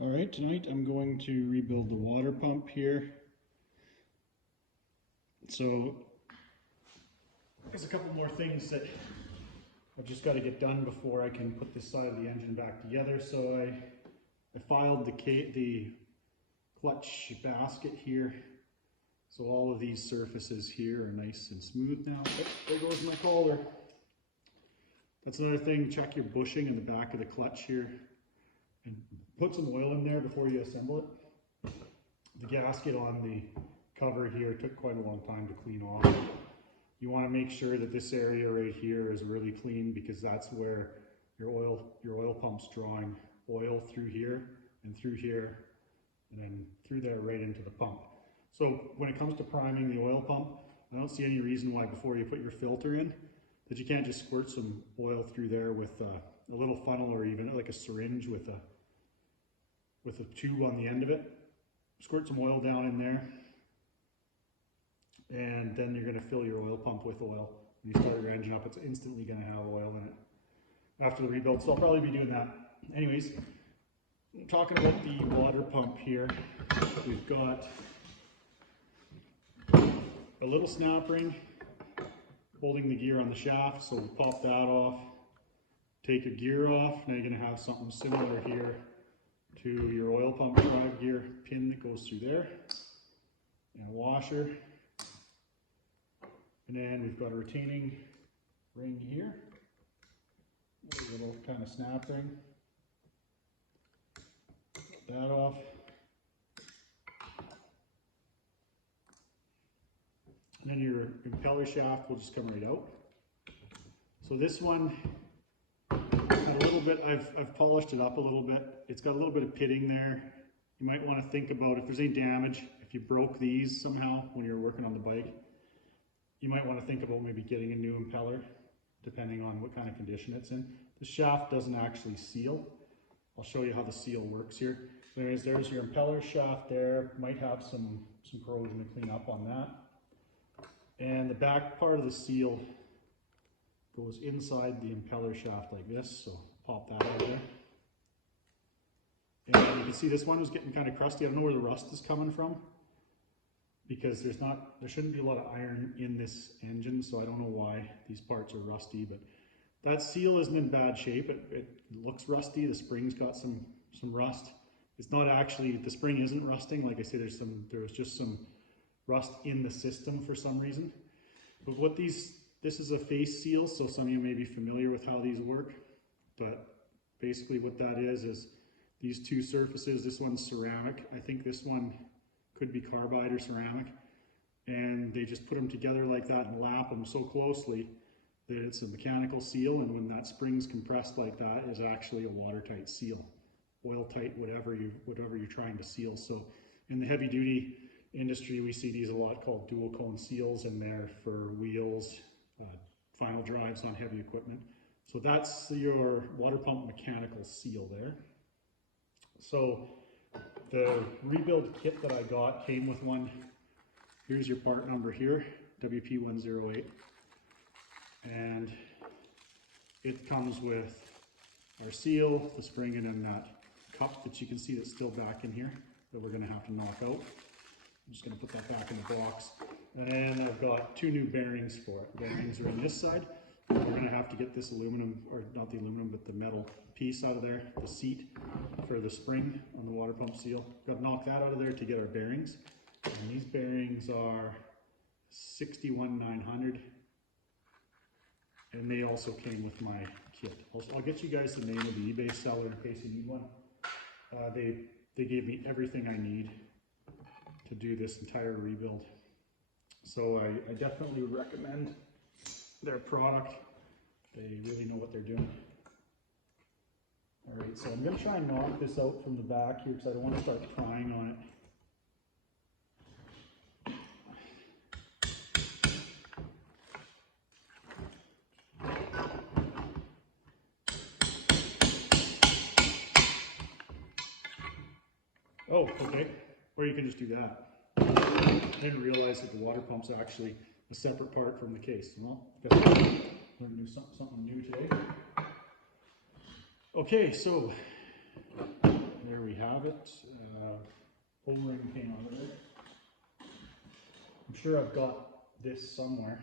Alright, tonight I'm going to rebuild the water pump here. So there's a couple more things that I've just got to get done before I can put this side of the engine back together. So I filed the clutch basket here. So all of these surfaces here are nice and smooth now. Oh, there goes my collar. That's another thing, check your bushing in the back of the clutch here. And put some oil in there before you assemble it. The gasket on the cover here took quite a long time to clean off. You want to make sure that this area right here is really clean, because that's where your oil pump's drawing oil through here, and then through there right into the pump. So when it comes to priming the oil pump, I don't see any reason why before you put your filter in that you can't just squirt some oil through there with a little funnel, or even like a syringe with a tube on the end of it. Squirt some oil down in there, and then you're going to fill your oil pump with oil. When you start your engine up, it's instantly going to have oil in it after the rebuild. So I'll probably be doing that. Anyways, talking about the water pump here, we've got a little snap ring holding the gear on the shaft. So we'll pop that off, take a gear off. Now you're going to have something similar here to your oil pump drive gear pin that goes through there, and a washer. And then we've got a retaining ring here, a little kind of snap ring. Put that off. And then your impeller shaft will just come right out. So this one, a little bit, I've polished it up a little bit. It's got a little bit of pitting there. You might want to think about if there's any damage, if you broke these somehow when you're working on the bike, you might want to think about maybe getting a new impeller, depending on what kind of condition it's in. The shaft doesn't actually seal. I'll show you how the seal works here. So anyways, there's your impeller shaft there. Might have some corrosion to clean up on that. And the back part of the seal goes inside the impeller shaft like this, so pop that out of there. And you can see this one was getting kind of crusty. I don't know where the rust is coming from, because there shouldn't be a lot of iron in this engine, so I don't know why these parts are rusty, but that seal isn't in bad shape. It looks rusty. The spring's got some rust. It's not actually, the spring isn't rusting. Like I said, there was just some rust in the system for some reason. But what this is a face seal, so some of you may be familiar with how these work, but basically what that is these two surfaces. This one's ceramic. I think this one could be carbide or ceramic, and they just put them together like that and lap them so closely that it's a mechanical seal, and when that spring's compressed like that, is actually a watertight seal, oil tight, whatever you're trying to seal. So in the heavy duty industry, we see these a lot called dual cone seals in there for wheels, final drives on heavy equipment. So that's your water pump mechanical seal there. So the rebuild kit that I got came with one. Here's your part number here, WP108. And it comes with our seal, the spring, and then that cup that you can see that's still back in here that we're going to have to knock out. I'm just going to put that back in the box. And then I've got two new bearings for it. The bearings are on this side. We're going to have to get this aluminum, or not the aluminum, but the metal piece out of there, the seat for the spring on the water pump seal. Got to knock that out of there to get our bearings. And these bearings are 61900, and they also came with my kit. I'll get you guys the name of the eBay seller in case you need one. They gave me everything I need to do this entire rebuild. So I definitely would recommend their product. They really know what they're doing. All right, so I'm going to try and knock this out from the back here because I don't want to start prying on it. Oh, okay. Or you can just do that. I didn't realize that the water pump's actually a separate part from the case. Well, guess we're going to do something new today. Okay, so there we have have it. O-ring came out of it. I'm sure I've got this somewhere.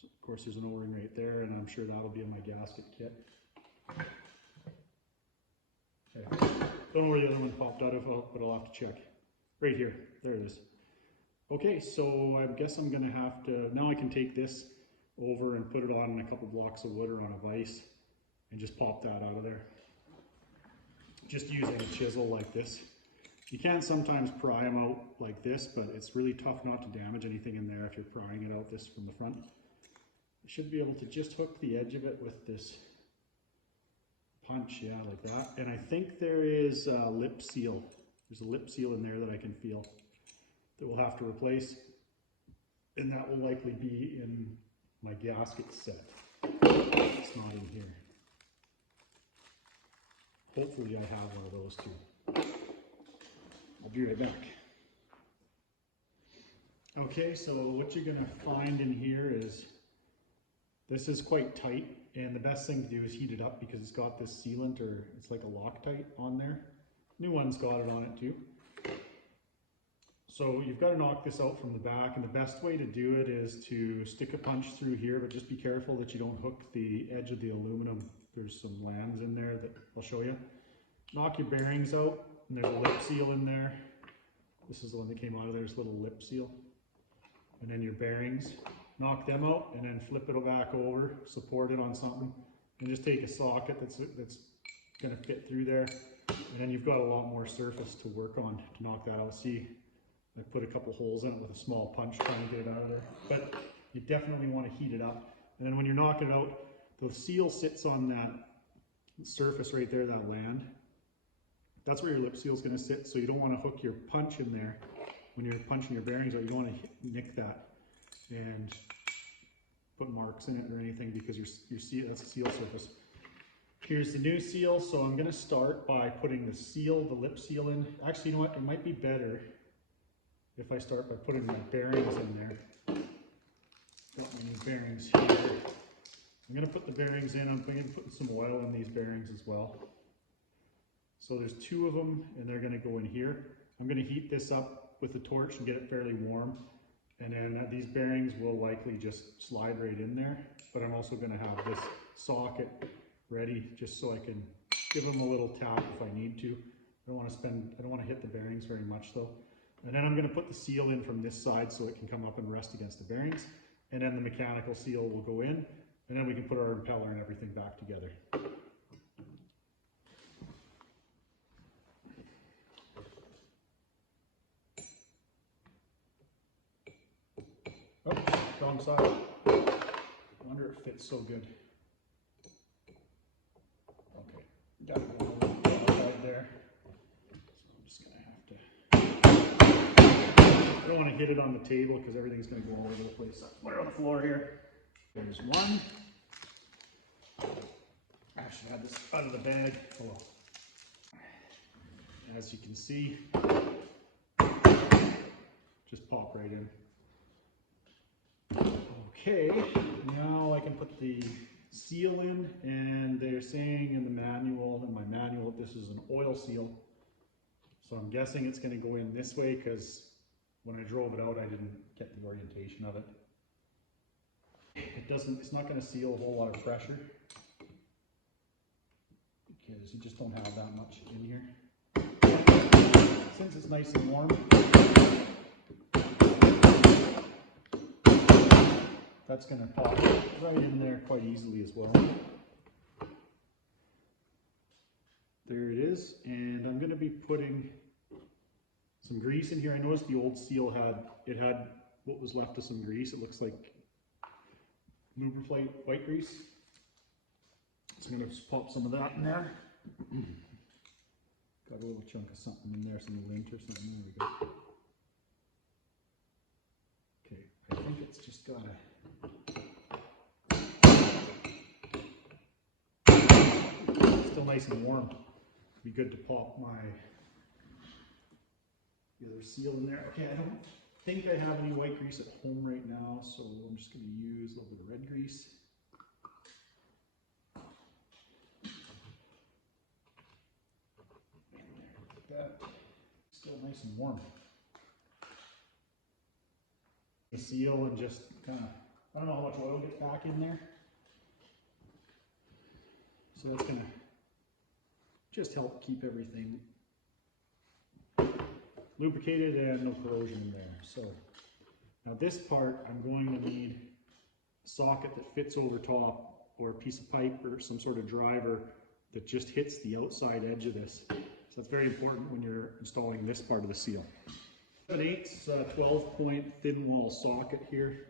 So of course there's an O-ring right there, and I'm sure that'll be in my gasket kit. Okay. Don't know where the other one popped out of, but I'll have to check. Right here, there it is. Okay, so I guess I'm gonna have to, now I can take this over and put it on a couple blocks of wood or on a vise and just pop that out of there. Just using a chisel like this. You can sometimes pry them out like this, but it's really tough not to damage anything in there if you're prying it out this from the front. I should be able to just hook the edge of it with this punch, yeah, like that. And I think there is a lip seal. There's a lip seal in there that I can feel that we'll have to replace. And that will likely be in my gasket set. It's not in here. Hopefully I have one of those too. I'll be right back. Okay, so what you're gonna find in here is, this is quite tight, and the best thing to do is heat it up because it's got this sealant, or it's like a Loctite on there. New one's got it on it too. So you've got to knock this out from the back, and the best way to do it is to stick a punch through here, but just be careful that you don't hook the edge of the aluminum. There's some lands in there that I'll show you. Knock your bearings out, and there's a lip seal in there. This is the one that came out of there, this little lip seal. And then your bearings, knock them out, and then flip it back over, support it on something, and just take a socket that's gonna fit through there. And then you've got a lot more surface to work on to knock that out. See, I put a couple holes in it with a small punch trying to get it out of there. But you definitely want to heat it up. And then when you're knocking it out, the seal sits on that surface right there, that land. That's where your lip seal is going to sit. So you don't want to hook your punch in there when you're punching your bearings out. You don't want to nick that and put marks in it or anything, because your seal, that's a seal surface. Here's the new seal. So I'm going to start by putting the seal, the lip seal in. Actually, you know what? It might be better if I start by putting my bearings in there. Got my new bearings here. I'm going to put the bearings in. I'm going to put some oil in these bearings as well. So there's two of them, and they're going to go in here. I'm going to heat this up with the torch and get it fairly warm. And then these bearings will likely just slide right in there. But I'm also going to have this socket ready just so I can give them a little tap if I need to. I don't want to hit the bearings very much though. And then I'm going to put the seal in from this side so it can come up and rest against the bearings. And then the mechanical seal will go in, and then we can put our impeller and everything back together. Oh, wrong side. I wonder if it fits so good. Okay, got it on the outside there. So I'm just going to have to... I don't want to hit it on the table because everything's going to go all over the place. Put it on the floor here. There's one. I should have this out of the bag. Oh. As you can see, just pop right in. Okay, now I can put the seal in, and they're saying in the manual, in my manual, this is an oil seal. So I'm guessing it's going to go in this way because when I drove it out, I didn't get the orientation of it. It's not going to seal a whole lot of pressure because you just don't have that much in here. Since it's nice and warm, that's going to pop right in there quite easily as well. There it is, and I'm going to be putting some grease in here. I noticed the old seal had what was left of some grease. It looks like Lubriflate white grease. So I'm going to just pop some of that in there. Got a little chunk of something in there, some lint or something. There we go. Okay, I think it's just got to... Still nice and warm. Be good to pop my the other seal in there. Okay, I don't think I have any white grease at home right now, so I'm just going to use a little bit of red grease. at it. Still nice and warm. The seal and just kind of, I don't know how much oil gets back in there. So that's going to just help keep everything lubricated and no corrosion in there. So now this part, I'm going to need a socket that fits over top, or a piece of pipe or some sort of driver that just hits the outside edge of this. So that's very important when you're installing this part of the seal. 7/8 12-point thin wall socket here.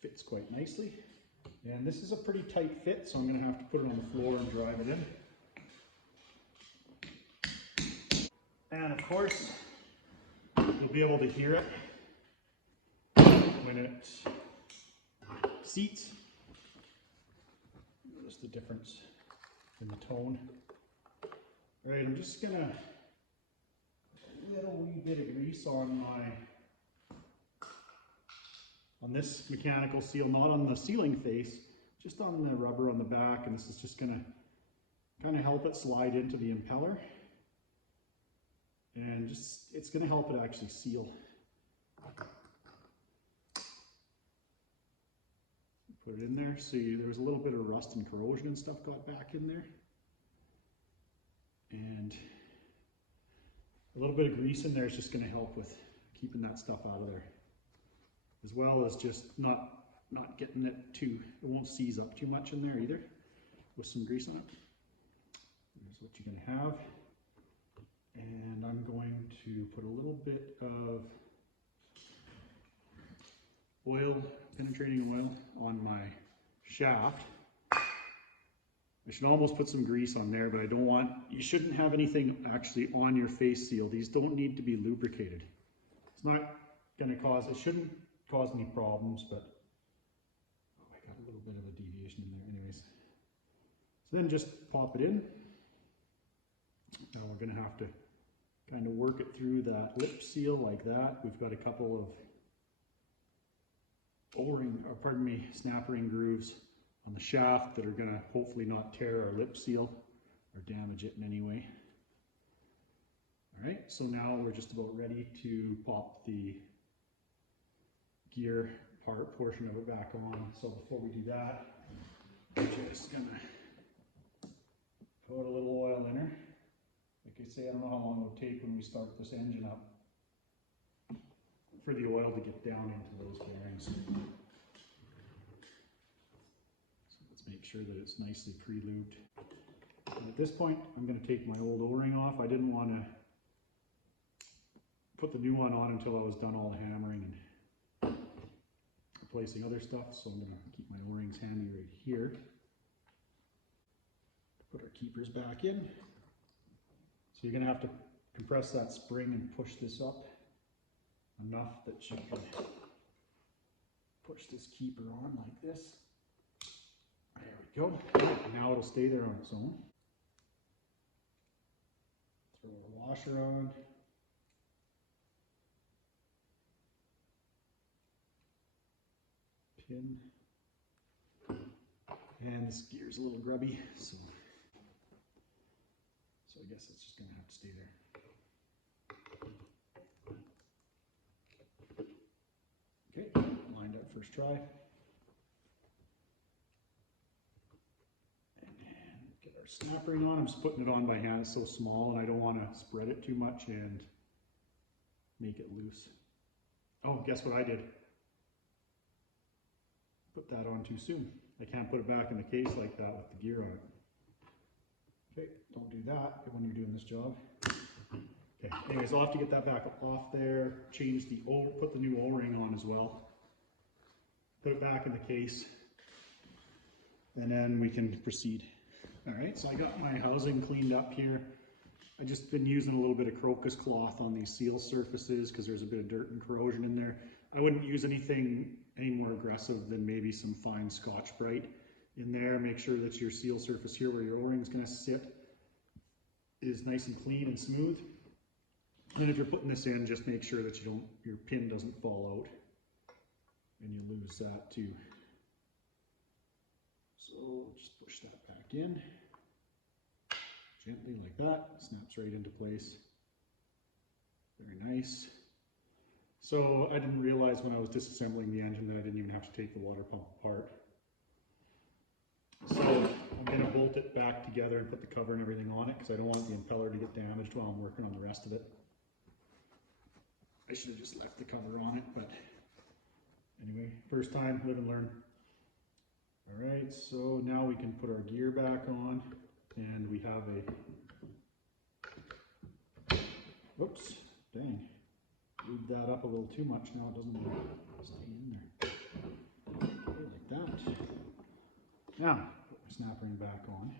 Fits quite nicely. And this is a pretty tight fit, so I'm going to have to put it on the floor and drive it in. And of course, you'll be able to hear it when it seats. Notice the difference in the tone. All right, I'm just gonna put a little wee bit of grease on this mechanical seal, not on the sealing face, just on the rubber on the back, and this is just gonna kind of help it slide into the impeller, and just it's gonna help it actually seal. Put it in there. See, there was a little bit of rust and corrosion and stuff got back in there. And a little bit of grease in there is just going to help with keeping that stuff out of there. As well as just not getting it it won't seize up too much in there either with some grease in it. Here's what you're going to have. And I'm going to put a little bit of oil, penetrating oil, on my shaft. I should almost put some grease on there, but you shouldn't have anything actually on your face seal. These don't need to be lubricated. It's not going to it shouldn't cause any problems, but I got a little bit of a deviation in there anyways. So then just pop it in. Now we're going to have to kind of work it through that lip seal like that. We've got a couple of snap ring grooves on the shaft that are going to hopefully not tear our lip seal or damage it in any way. All right, so now we're just about ready to pop the gear portion of it back on. So before we do that, I'm just going to put a little oil in her. Like I say, I don't know how long it'll take when we start this engine up for the oil to get down into those bearings. So let's make sure that it's nicely pre-lubed. And at this point, I'm going to take my old O-ring off. I didn't want to put the new one on until I was done all the hammering and replacing other stuff, so I'm going to keep my O-rings handy right here. Put our keepers back in. So you're going to have to compress that spring and push this up enough that you can push this keeper on like this. There we go. And now it'll stay there on its own. Throw a washer on. Pin. And this gear's a little grubby, so I guess it's just going to have to stay there. Okay, lined up first try. And get our snap ring on. I'm just putting it on by hand. It's so small and I don't want to spread it too much and make it loose. Oh, guess what I did? Put that on too soon. I can't put it back in the case like that with the gear on it. Okay, don't do that when you're doing this job. Okay, anyways, I'll have to get that back off there, put the new O-ring on as well. Put it back in the case, and then we can proceed. All right, so I got my housing cleaned up here. I just been using a little bit of crocus cloth on these seal surfaces because there's a bit of dirt and corrosion in there. I wouldn't use anything any more aggressive than maybe some fine Scotch-Brite in there. Make sure that your seal surface here where your O-ring is going to sit is nice and clean and smooth. And if you're putting this in, just make sure that your pin doesn't fall out and you lose that too. So just push that back in gently like that. Snaps right into place. Very nice. So I didn't realize when I was disassembling the engine that I didn't even have to take the water pump apart. So I'm going to bolt it back together and put the cover and everything on it because I don't want the impeller to get damaged while I'm working on the rest of it. I should have just left the cover on it, but anyway, first time, live and learn. Alright, so now we can put our gear back on, and we have a, whoops, dang, moved that up a little too much, now it doesn't want to stay in there. Okay, like that. Now, put my snap ring back on.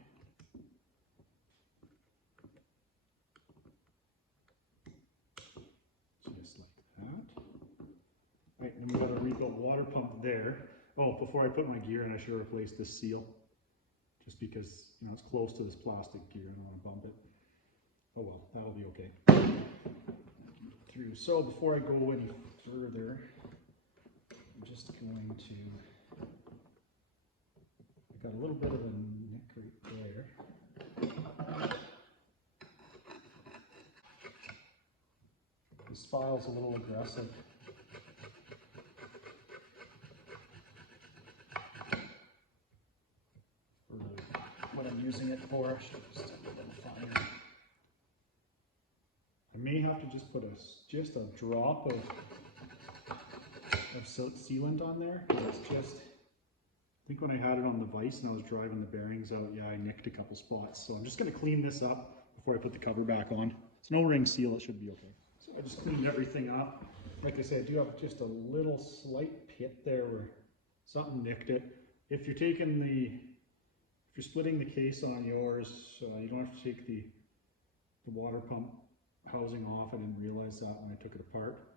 Just like that. Right, then we got a rebuilt water pump there. Oh, before I put my gear in, I should replace this seal. Just because, you know, it's close to this plastic gear, I don't want to bump it. Oh well, that'll be okay. Through. So before I go any further, I'm just going to, I got a little bit of a nick right there. This file's a little aggressive. What I'm using it for, I should just a little finer. I may have to just put just a drop of sealant on there. It's just, I think when I had it on the vise and I was driving the bearings out, yeah, I nicked a couple spots. So I'm just going to clean this up before I put the cover back on. It's no ring seal, it should be okay. So I just cleaned everything up. Like I said, I do have just a little slight pit there where something nicked it. If you're taking if you're splitting the case on yours, you don't have to take the water pump housing off. I didn't realize that when I took it apart.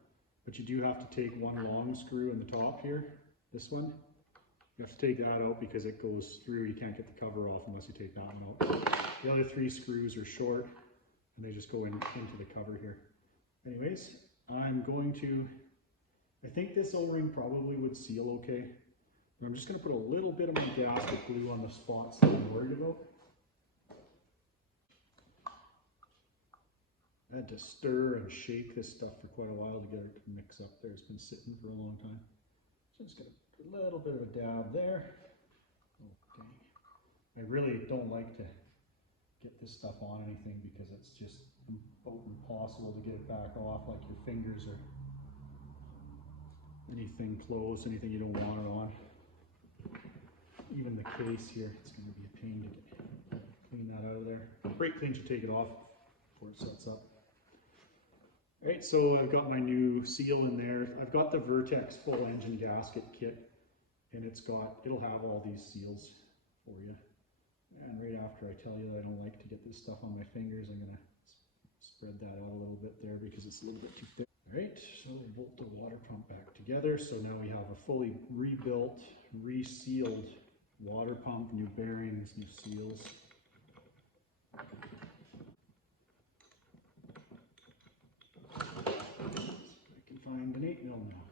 But you do have to take one long screw in the top here, this one. You have to take that out because it goes through. You can't get the cover off unless you take that one out. The other 3 screws are short and they just go into the cover here. Anyways, I'm going to, I think this O-ring probably would seal okay. I'm just going to put a little bit of my gasket glue on the spots that I'm worried about. I had to stir and shake this stuff for quite a while to get it to mix up there. It's been sitting for a long time. So I'm just going to put a little bit of a dab there. Okay. I really don't like to get this stuff on anything because it's just about impossible to get it back off, like your fingers or anything closed, anything you don't want it on. Even the case here, it's going to be a pain to clean that out of there. Brake clean should take it off before it sets up. Alright, so I've got my new seal in there. I've got the Vertex full engine gasket kit, and it'll have all these seals for you. And right after I tell you that I don't like to get this stuff on my fingers, I'm going to spread that out a little bit there because it's a little bit too thick. Alright, so we bolt the water pump back together. So now we have a fully rebuilt, resealed water pump, new bearings, new seals. I can find an 8mm now.